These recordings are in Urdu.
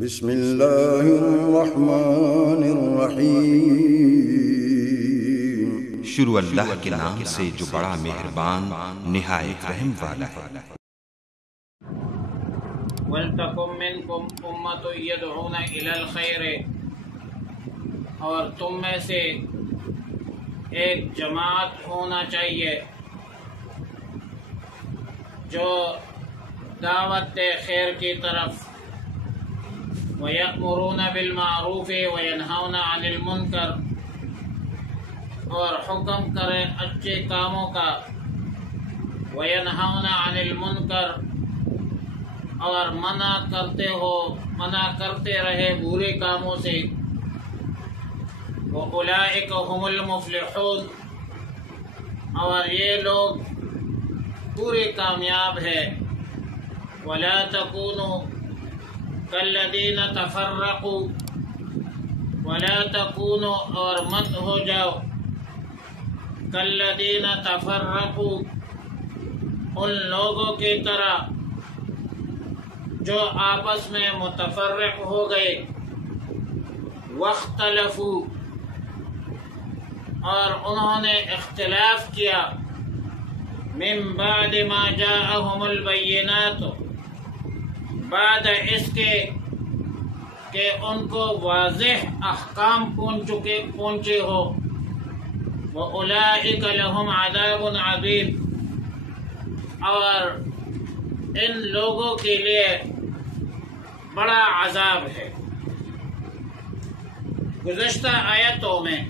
بسم اللہ الرحمن الرحیم۔ شروع اللہ کے نام سے جو بڑا مہربان نہایت رحم والا ہے۔ وَلْتَكُن مِّنكُمْ أُمَّةٌ يَدْعُونَ إِلَى الْخَيْرِ، اور تم میں سے ایک جماعت ہونا چاہیے جو دعوت دے خیر کی طرف، وَيَأْمُرُونَ بِالْمَعْرُوفِ وَيَنْهَوْنَ عَنِ الْمُنْكَرِ، اور حکم کرے اچھے کاموں کا، وَيَنْهَوْنَ عَنِ الْمُنْكَرِ، اور منع کرتے رہے برے کاموں سے، وَأُولَئِكَ هُمُ الْمُفْلِحُونَ، اور یہ لوگ پورے کامیاب ہے۔ وَلَا تَكُونُوا كَالَّذِينَ تَفَرَّقُوا، وَلَا تَكُونُوا، اور مت ہو جاؤ، كَالَّذِينَ تَفَرَّقُوا، ان لوگوں کی طرح جو آپس میں متفرق ہو گئے، واختلفوا، اور انہوں نے اختلاف کیا، من بعد ما جاءهم البینات، بعد اس کے کہ ان کو واضح احکام پہنچے ہو، وَأُولَئِكَ لَهُمْ عَذَابٌ عَظِيمٌ، اور ان لوگوں کے لیے بڑا عذاب ہے۔ گزشتہ آیتوں میں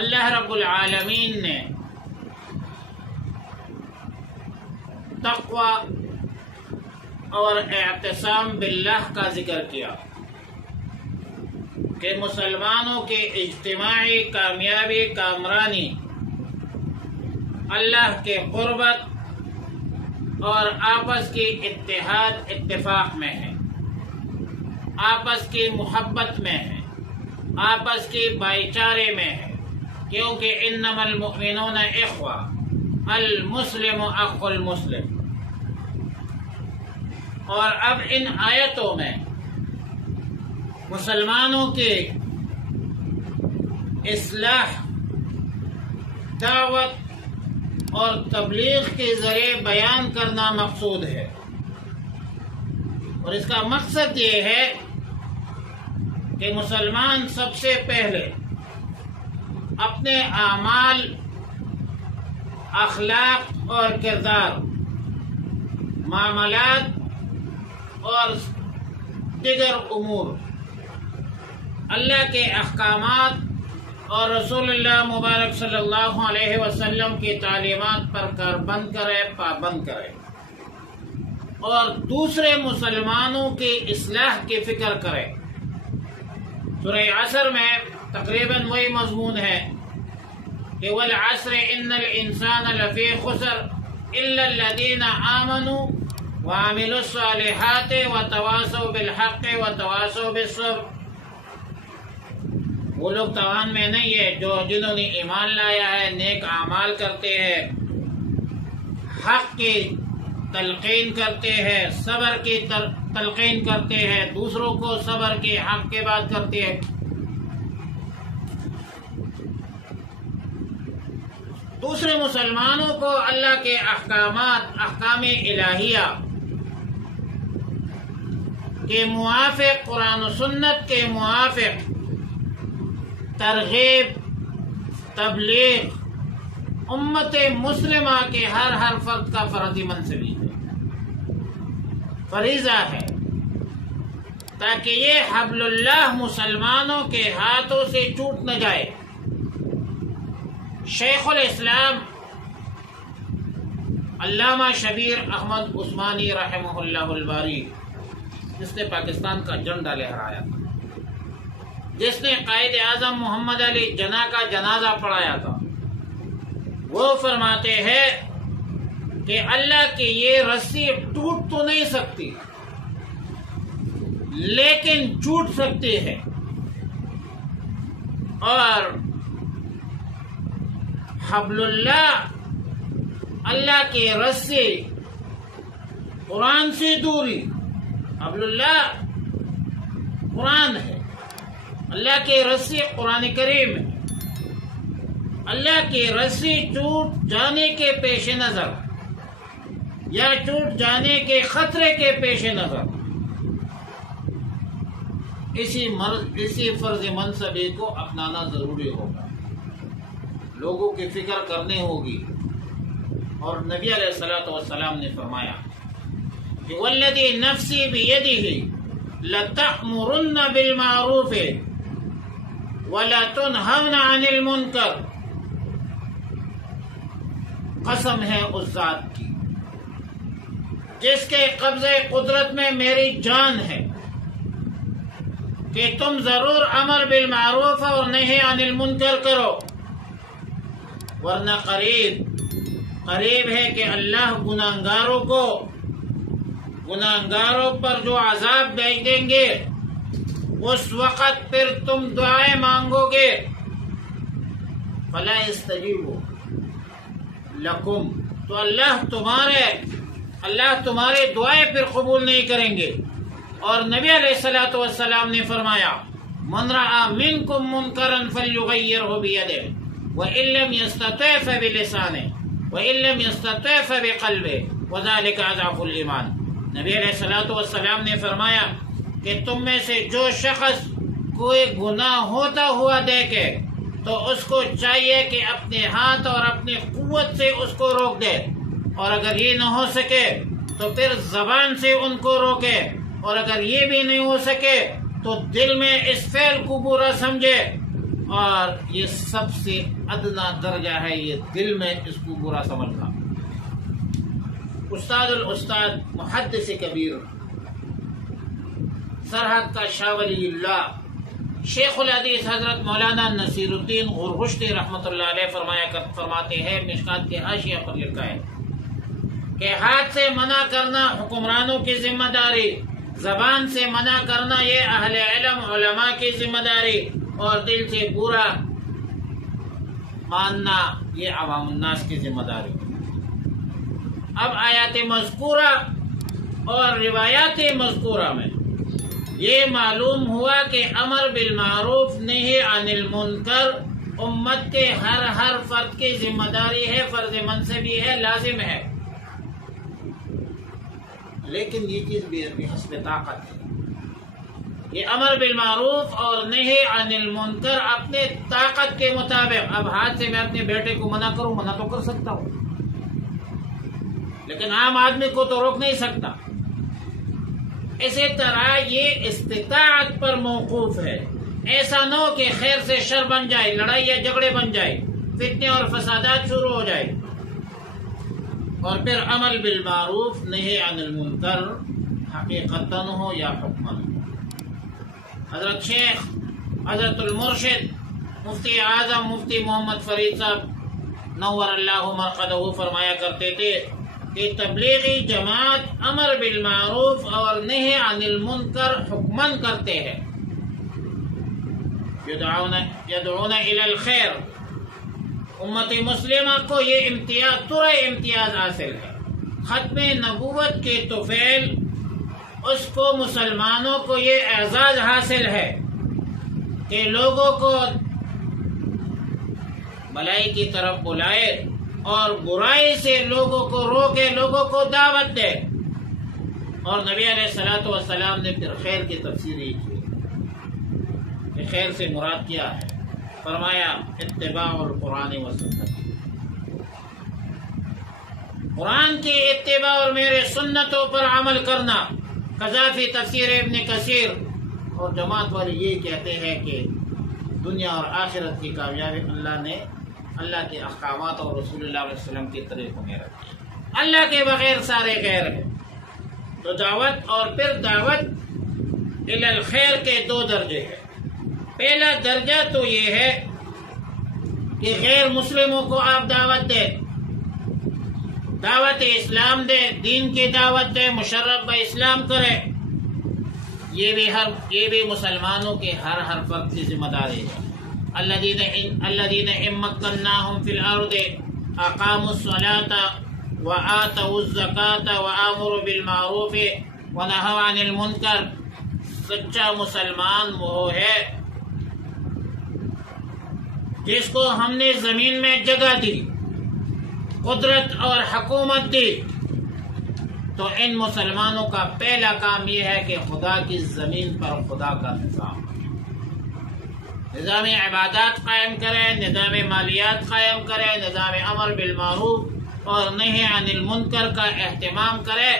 اللہ رب العالمین نے تقوی اور اعتصام باللہ کا ذکر کیا کہ مسلمانوں کی اجتماعی کامیابی کامرانی اللہ کے قربت اور آپس کی اتفاق میں ہے، آپس کی محبت میں ہے، آپس کی بھائی چارے میں ہے، کیونکہ انما المؤمنون اخوہ، المسلم اخو المسلم۔ اور اب ان آیتوں میں مسلمانوں کی اصلاح، دعوت اور تبلیغ کے ذریعے بیان کرنا مقصود ہے، اور اس کا مقصد یہ ہے کہ مسلمان سب سے پہلے اپنے اعمال، اخلاق اور کردار، معاملات اور دیگر امور اللہ کے احکامات اور رسول اللہ مبارک صلی اللہ علیہ وسلم کی تعلیمات پر پابند کرے، اور دوسرے مسلمانوں کی اصلاح کی فکر کرے۔ سورہ عصر میں تقریباً وہی مضمون ہے کہ والعصر ان الانسان لفی خسر الا الذین آمنوا وعملوا الصالحات وتواصوا بالحق وتواصوا بالصبر، وہ لوگ تاوان میں نہیں ہے جنہوں نے ایمان لایا ہے، نیک اعمال کرتے ہیں، حق کی تلقین کرتے ہیں، صبر کی تلقین کرتے ہیں، دوسروں کو صبر کی حق کے بات کرتے ہیں۔ دوسرے مسلمانوں کو اللہ کے احکامات، احکام الہیہ کے موافق، قرآن و سنت کے موافق ترغیب، تبلیغ امت مسلمہ کے ہر فرد کا فرضی منصبی ہے، فریضہ ہے، تاکہ یہ حبل اللہ مسلمانوں کے ہاتھوں سے ٹوٹ نہ جائے۔ شیخ الاسلام علامہ شبیر احمد عثمانی رحمہ اللہ الباری، جس نے پاکستان کا جھنڈا لہرایا تھا، جس نے قائد اعظم محمد علی جناح کا جنازہ پڑھایا تھا، وہ فرماتے ہیں کہ اللہ کی یہ رسی ٹوٹ تو نہیں سکتی لیکن ٹوٹ سکتی ہے، اور حبل اللہ، اللہ کی رسی، قرآن سے دوری، حبل اللہ قرآن ہے، اللہ کی رسی قرآن کریم ہے۔ اللہ کی رسی ٹوٹ جانے کے پیش نظر یا ٹوٹ جانے کے خطرے کے پیش نظر اسی فرض منصبی کو اپنانا ضروری ہوگا، لوگوں کی فکر کرنی ہوگی۔ اور نبی علیہ الصلوۃ والسلام نے فرمایا کہ والذی نفسی بیدہ لتأمرن بالمعروف ولتنہون عن المنکر، قسم ہے اس ذات کی جس کے قبضے قدرت میں میری جان ہے کہ تم ضرور امر بالمعروف اور نہی عن المنکر کرو، ورنہ قریب ہے کہ اللہ گناہگاروں پر جو عذاب بھیج دیں گے، اس وقت پھر تم دعائیں مانگو گے، فلا یستجیبوا لکم، تو اللہ تمہارے دعائیں پھر قبول نہیں کریں گے۔ اور نبی علیہ الصلوۃ والسلام نے فرمایا من رأى منکم منکرا فلیغیرہ بیدہ وإن لم یستطع فبلسانہ وإن لم یستطع فبقلبہ وذلک اضعف الایمان۔ نبی علیہ الصلوۃ والسلام نے فرمایا کہ تم میں سے جو شخص کوئی گناہ ہوتا ہوا دیکھے تو اس کو چاہیے کہ اپنے ہاتھ اور اپنی قوت سے اس کو روک دے، اور اگر یہ نہ ہو سکے تو پھر زبان سے ان کو روکے، اور اگر یہ بھی نہیں ہو سکے تو دل میں اس فعل کو برا سمجھے، اور یہ سب سے ادنا درجہ ہے، یہ دل میں اس کو برا سمجھنا۔ الاستاذ محدث کبیر سرحد کا شاہ ولی اللہ شیخ الحدیث حضرت مولانا نصیر الدین غرغشتی رحمۃ اللہ علیہ فرماتے ہیں، مشکات کے حاشیہ پر لکھا ہے کہ ہاتھ سے منع کرنا حکمرانوں کی ذمہ داری، زبان سے منع کرنا یہ اہل علم علماء کی ذمہ داری، اور دل سے برا ماننا یہ عوام الناس کی ذمہ داری۔ اب آیات مذکورہ اور روایات مذکورہ میں یہ معلوم ہوا کہ امر بالمعروف نہی عن المنکر امت کے ہر فرد کی ذمہ داری ہے، فرض منصبی ہے، لازم ہے، لیکن یہ چیز بھی حسب طاقت ہے۔ یہ امر بالمعروف اور نہی عن المنکر اپنے طاقت کے مطابق، اب ہاتھ سے میں اپنے بیٹے کو منع کروں، منع تو کر سکتا ہوں، لیکن عام آدمی کو تو روک نہیں سکتا۔ اسی طرح یہ استطاعت پر موقوف ہے، ایسا نہ ہو کہ خیر سے شر بن جائے، لڑائی یا جھگڑے بن جائے، فتنے اور فسادات شروع ہو جائے، اور پھر عمل بالمعروف نہی عن المنکر حقیقتاً ہو یا حکماً۔ حضرت شیخ حضرت المرشد مفتی اعظم مفتی محمد فرید صاحب نور اللہ مرقدہ فرمایا کرتے تھے کہ تبلیغی جماعت امر بالمعروف اور نہی عن المنکر حکماً کرتے ہیں، یدعون الی الخیر۔ امت مسلمہ کو یہ امتیاز حاصل ہے، ختم نبوت کے طفیل اس کو مسلمانوں کو یہ اعزاز حاصل ہے کہ لوگوں کو بھلائی کی طرف بلائے اور برائی سے لوگوں کو روکے، لوگوں کو دعوت دے۔ اور نبی علیہ الصلوۃ والسلام نے پھر خیر کی تفسیر ہی کی کہ خیر سے مراد کیا ہے، فرمایا اتباع القرآن و سنت، قرآن کی اتباع اور میرے سنتوں پر عمل کرنا۔ قذافی تفسیر ابن کثیر اور جماعت والے یہ کہتے ہیں کہ دنیا اور آخرت کی کامیابی اللہ کے احکامات اور رسول اللہ علیہ وسلم کے طریقوں میں رکھی ہے، اللہ کے بغیر سارے غیر ہیں۔ تو دعوت اور پھر دعوت الی الخیر کے دو درجے ہیں۔ پہلا درجہ تو یہ ہے کہ غیر مسلموں کو آپ دعوت دیں، دعوت اسلام دے، دین کی دعوت دے، مشرف اسلام کرے۔ یہ بھی مسلمانوں کے ہر فرد کی ذمہ داری ہے۔ الذین ان مکناہم فی الارض اقاموا الصلاۃ وآتوا الزکاۃ وآمروا بالمعروف ونہوا عن المنکر، سچا مسلمان وہ ہے جس کو ہم نے زمین میں جگہ دی، قدرت اور حکومت دی، تو ان مسلمانوں کا پہلا کام یہ ہے کہ خدا کی زمین پر خدا کا نظام عبادات قائم کرے، نظام مالیات قائم کرے، نظام امر بالمعروف اور نہی عن المنکر کا اہتمام کرے،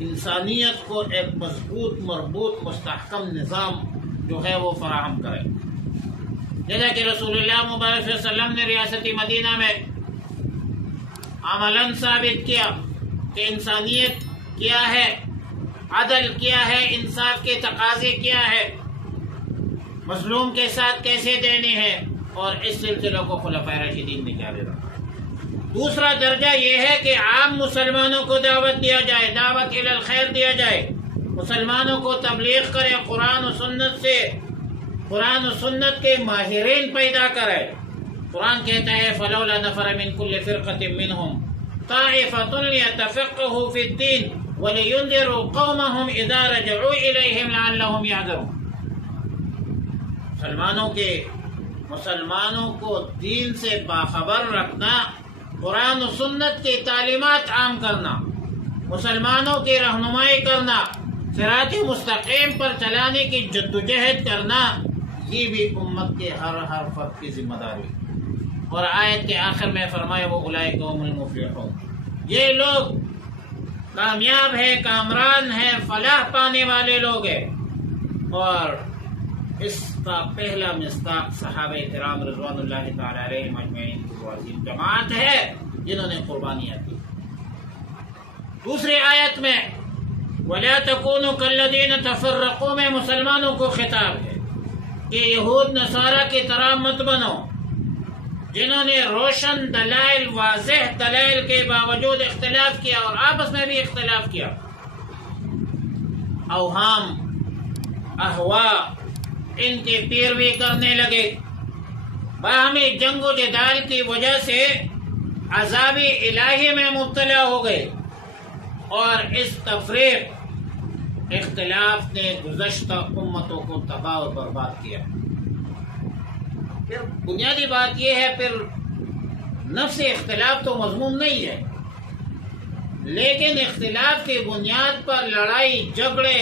انسانیت کو ایک مضبوط مربوط مستحکم نظام جو ہے وہ فراہم کرے، جیسا کہ رسول اللہ مبارک صلی اللہ علیہ وسلم نے ریاست مدینہ میں عملاً ثابت کیا کہ انسانیت کیا ہے، عدل کیا ہے، انصاف کے تقاضے کیا ہے، مظلوم کے ساتھ کیسے دینے ہیں، اور اس سلسلے کو خلفائے راشدین نے جاری رکھا۔ دوسرا درجہ یہ ہے کہ عام مسلمانوں کو دعوت دیا جائے، دعوت الی الخیر دیا جائے، مسلمانوں کو تبلیغ کرے، قرآن و سنت کے ماہرین پیدا کرے۔ قرآن کہتا ہے فلولا نفر من كل فرقة منهم طائفة ليتفقهوا في الدين ولينذروا قومهم إذا رجعوا إليهم لعلهم يحذرون۔ مسلمانوں کو دین سے باخبر رکھنا، قرآن و سنت کی تعلیمات عام کرنا، مسلمانوں کی رہنمائی کرنا، صراط مستقیم پر چلانے کی جدوجہد کرنا، یہ بھی امت کے ہر فرد کی ذمہ داری۔ اور آیت کے آخر میں فرمایا وہ اولئک هم المفلحون، یہ لوگ کامیاب ہے، کامران ہے، فلاح پانے والے لوگ ہیں۔ اور اس کا پہلا مصداق صحابہ کرام رضوان اللہ تعالی علیہم اجمعین کی عظیم جماعت ہے جنہوں نے قربانیاں دی۔ دوسری آیت میں وَلَا تَكُونُوا كَالَّذِينَ تَفَرَّقُوا میں مسلمانوں کو خطاب ہے کہ یہود نصارہ کی طرح مت بنو، جنہوں نے روشن دلائل، واضح دلائل کے باوجود اختلاف کیا اور آپس میں بھی اختلاف کیا، اوہام، احوا ان کی پیروی کرنے لگے، باہمی جنگ و جدال کی وجہ سے عذاب الہی میں مبتلا ہو گئے، اور اس تفریق اختلاف نے گزشتہ امتوں کو تباہ و برباد کیا۔ پھر بنیادی بات یہ ہے، پھر نفس اختلاف تو مضمون نہیں ہے، لیکن اختلاف کی بنیاد پر لڑائی جھگڑے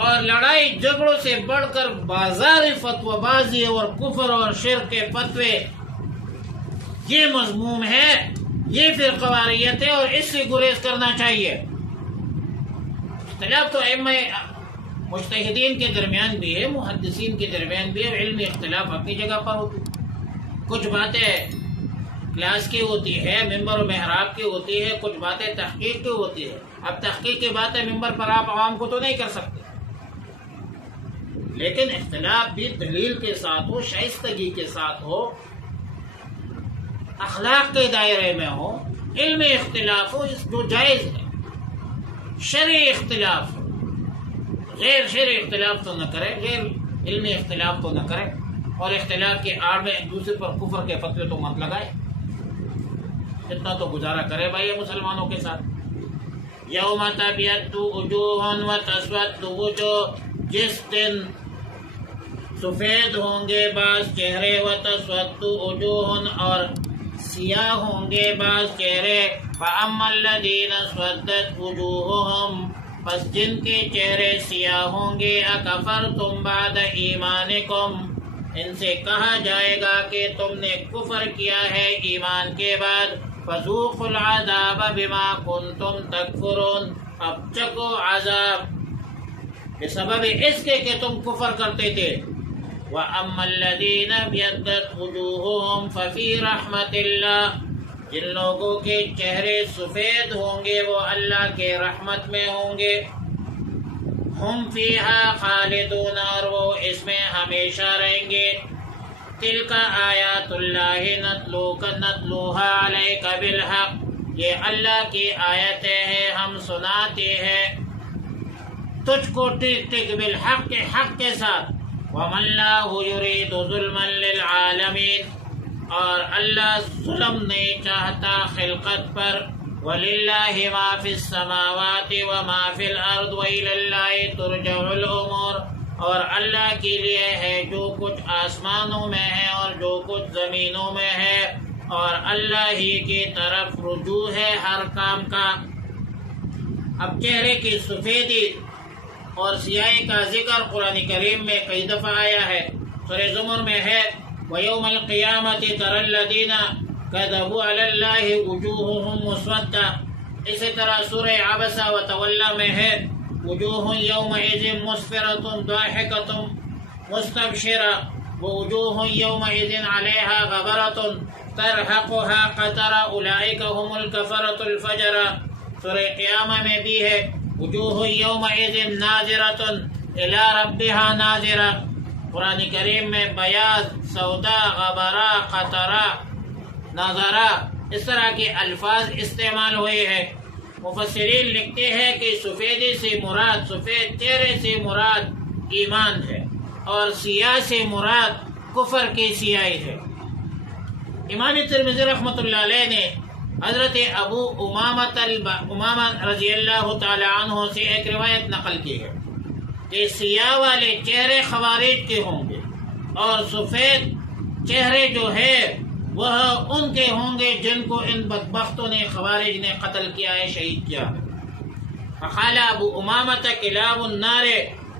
اور لڑائی جھگڑوں سے بڑھ کر بازار فتوی بازی اور کفر اور شرک کے فتوے، یہ مضموم ہے، یہ پھر قواریت ہے اور اس سے گریز کرنا چاہیے۔ اختلاف تو ائمہ مجتہدین کے درمیان بھی ہے، محدثین کے درمیان بھی ہے، علمی اختلاف اپنی جگہ پر ہوتی، کچھ باتیں کلاس کی ہوتی ہے، ممبر و محراب کی ہوتی ہے، کچھ باتیں تحقیق کی ہوتی ہے۔ اب تحقیق کی باتیں ممبر پر آپ عوام کو تو نہیں کر سکتے، لیکن اختلاف بھی دلیل کے ساتھ ہو، شائستگی کے ساتھ ہو، اخلاق کے دائرے میں ہو، علمی اختلاف ہو جو جائز ہے، شرعی اختلاف ہو، غیر شرعی اختلاف تو نہ کرے، غیر علمی اختلاف تو نہ کرے، اور اختلاف کے آڑ میں ایک دوسرے پر کفر کے فتوے تو مت لگائے۔ اتنا تو گزارا کرے بھائی مسلمانوں کے ساتھ۔ یوم تبیض وجوہ وتسود وجوہ، جس دن سفید ہوں گے بعض چہرے، وتسود وجوہ اور سیاہ ہوں گے بعض چہرے، فاما الذین اسودت وجوہہم، پس جن کے چہرے سیاہ ہوں گے، اکفرتم بعد ایمانکم، ان سے کہا جائے گا کہ تم نے کفر کیا ہے ایمان کے بعد، فذوقوا العذاب بما کنتم تکفرون، اب چکو عذاب بسبب اس کے کہ تم کفر کرتے تھے۔ وَأَمَّا الَّذِينَ ابْيَضَّتْ وُجُوهُهُمْ فَفِي رَحْمَةِ اللَّهِ، جن لوگوں کے چہرے سفید ہوں گے وہ اللہ کے رحمت میں ہوں گے، ہم فیہا خالدون، اور وہ اس میں ہمیشہ رہیں گے۔ تلک آیات اللہ نتلوہا علیک بالحق، یہ اللہ کی آیتیں ہیں، ہم سناتے ہیں تجھ کو ٹک ٹک بالحق کے حق کے ساتھ۔ وَمَا اللَّهُ يُرِيدُ ظُلْمًا لِلْعَالَمِينَ، اور اللہ ظلم نہیں چاہتا خلقت پر، وَلِلَّهِ مَا فِي السَّمَاوَاتِ وَمَا فِي الْأَرْضِ وَإِلَى اللَّهِ تُرْجَعُ الْأُمُورُ، اور اللہ کے لیے ہے جو کچھ آسمانوں میں ہے اور جو کچھ زمینوں میں ہے، اور اللہ ہی کی طرف رجوع ہے ہر کام کا۔ اب چہرے کی سفیدی اور سیاہی کا ذکر قرآن کریم میں کئی دفعہ آیا ہے۔ سورہ زمر میں ہے وَيَوْمَ الْقِيَامَةِ تَرَى الَّذِينَ كَذَبُوا عَلَى اللَّهِ وُجُوهُهُمْ مُسْوَدَّةٌ، اسی طرح سورہ عبس وتولى میں ہے وجوہ یومئذ مسفرۃ ضاحکۃ مستبشرہ ووجوہ یومئذ علیہا غبرۃ ترہقها قترہ اولئک هم الکفرۃ الفجرہ۔ سورہ قیامہ میں بھی ہے وجوہ یومئذ ناظرۃ الی ربها ناظرہ۔ قرآن کریم میں بیاض، سودا، غبرہ، قطرہ، نظرہ، اس طرح کے الفاظ استعمال ہوئے ہیں۔ مفسرین لکھتے ہیں کہ سفیدی سے مراد، سفید چہرے سے مراد ایمان ہے، اور سیاہ سے مراد کفر کی سیاہی ہے۔ امام ترمذی رحمۃ اللہ علیہ نے حضرت ابو امامہ رضی اللہ تعالی عنہ سے ایک روایت نقل کی ہے کہ سیاہ والے چہرے خوارج کے ہوں گے، اور سفید چہرے جو ہے وہ ان کے ہوں گے جن کو ان بدبختوں نے، خوارج نے قتل کیا ہے، شہید کیا ہے۔ فقال ابو امامہ کلاب النار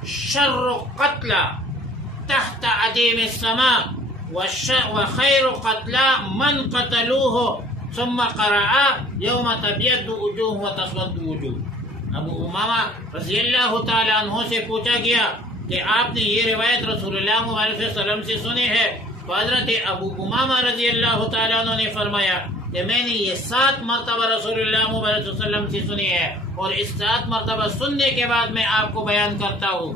شر قتلى تحت عدیم السماء وخیر قتلى من قتلوه ثم قرأ یوم تبیض وجوہ وتسود وجوہ۔ ابو امامہ رضی اللہ تعالی عنہ سے پوچھا گیا کہ آپ نے یہ روایت رسول اللہ علیہ وسلم سے سنی ہے؟ تو حضرت ابو امامہ رضی اللہ تعالیٰ عنہ نے فرمایا کہ میں نے یہ 7 مرتبہ رسول اللہ علیہ وسلم سے سنی ہے، اور اس 7 مرتبہ سننے کے بعد میں آپ کو بیان کرتا ہوں